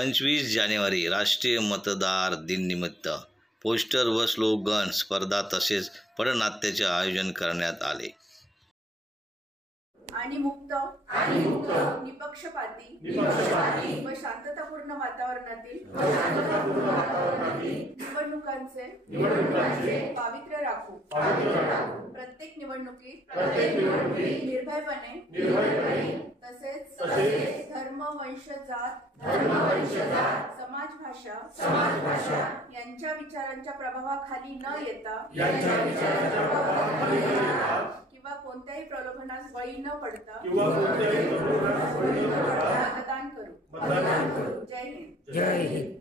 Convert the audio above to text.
25 जानेवारी राष्ट्रीय मतदार दिन निमित्त पोस्टर व स्लोगन स्पर्धा तसेच पथनाट्याचे आयोजन करण्यात आले। आणि मुक्त निपक्षपाती व शांततापूर्ण वातावरणातील निवडणुकांचे पावित्र्य राखू। प्रत्येक निवडणुकीत निर्भयपणे तसेच धर्म वंश जात समाज भाषा यांच्या विचारांच्या प्रभावाखाली न येता किंवा कोणत्याही प्रलोभनास बळी न पडता मतदान करू। जय हिंद।